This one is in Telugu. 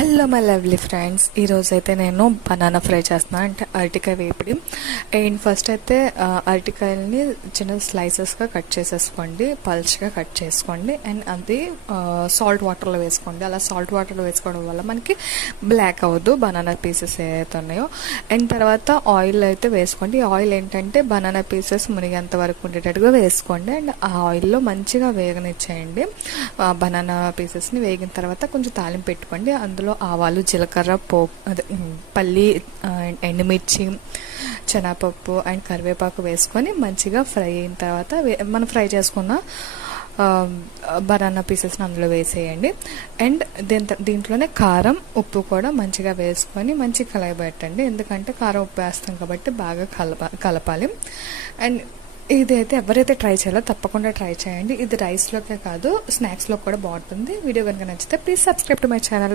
హలో మై లవ్లీ ఫ్రెండ్స్, ఈరోజైతే నేను బనానా ఫ్రై చేస్తున్నాను, అంటే అరటికాయ వేపిడి. అండ్ ఫస్ట్ అయితే అరటికాయలని చిన్న స్లైసెస్గా కట్ చేసేసుకోండి, పల్చగా కట్ చేసుకోండి. అండ్ అది సాల్ట్ వాటర్లో వేసుకోండి. అలా సాల్ట్ వాటర్లో వేసుకోవడం వల్ల మనకి బ్లాక్ అవ్వదు బనానా పీసెస్ ఏవైతే ఉన్నాయో. అండ్ తర్వాత ఆయిల్ అయితే వేసుకోండి. ఈ ఆయిల్ ఏంటంటే బనానా పీసెస్ మునిగేంత వరకు ఉండేటట్టుగా వేసుకోండి. అండ్ ఆ ఆయిల్లో మంచిగా వేగనిచ్చేయండి. బనానా పీసెస్ని వేగిన తర్వాత కొంచెం తాలింపు పెట్టుకోండి. అందులో ఆవాలు, జీలకర్ర, అదే పల్లి, ఎండుమిర్చి, శనగపప్పు అండ్ కరివేపాకు వేసుకొని మంచిగా ఫ్రై అయిన తర్వాత మనం ఫ్రై చేసుకున్న బనానా పీసెస్ని అందులో వేసేయండి. అండ్ దీంట్లోనే కారం, ఉప్పు కూడా మంచిగా వేసుకొని మంచి కలయబెట్టండి. ఎందుకంటే కారం, ఉప్పు వేస్తాం కాబట్టి బాగా కలపాలి. అండ్ ఇదైతే ఎవరైతే ట్రై చేయాలో తప్పకుండా ట్రై చేయండి. ఇది రైస్లోకే కాదు, స్నాక్స్లో కూడా బాగుంటుంది. వీడియో కనుక నచ్చితే please subscribe to my channel.